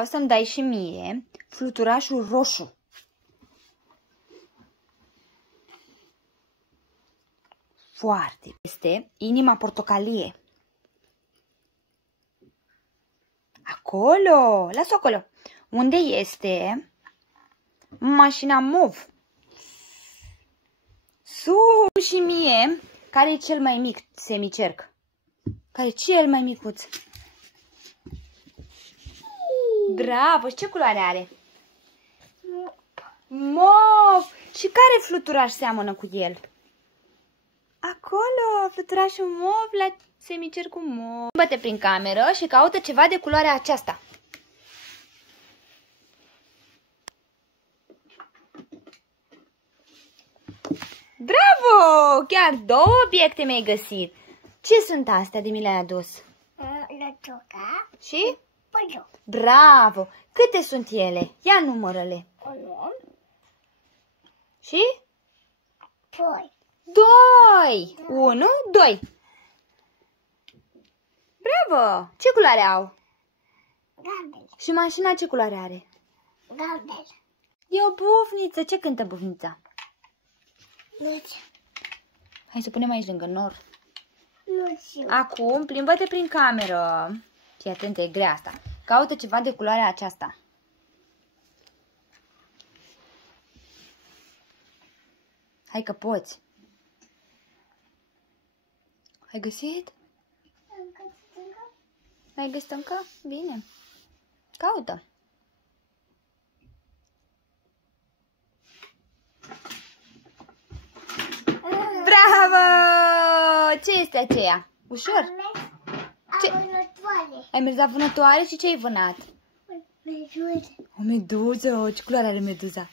Vreau să-mi dai și mie fluturașul roșu. Foarte. Este inima portocalie. Acolo, las-o acolo. Unde este mașina mov? Sub și mie, care e cel mai mic semicerc? Care e cel mai micuț? Bravo! Și ce culoare are? Mov! Și care fluturaș seamănă cu el? Acolo, fluturașul mov la semicercul mov. Bate prin cameră și caută ceva de culoarea aceasta. Bravo! Chiar 2 obiecte mi-ai găsit. Ce sunt astea de mi le-ai adus? Lăciuca Și? păiu. Bravo! Câte sunt ele? Ia numără-le. 1, Și? 2. 2! 1, 2. Bravo! Ce culoare au? Galben. Și mașina ce culoare are? Galben. E o bufniță. Ce cântă bufnița? Nu știu. Hai să punem aici lângă nor. Nu știu. Acum plimbă-te prin cameră. Fii atentă, e grea asta. Caută ceva de culoarea aceasta. Hai că poți. Ai găsit? Ai găsit încă? Bine. Caută. Bravo! Ce este aceea? Ușor? Ce? Ai mers la vânătoare și ce ai vânat? Meduză. O meduză. Ce culoare are meduza?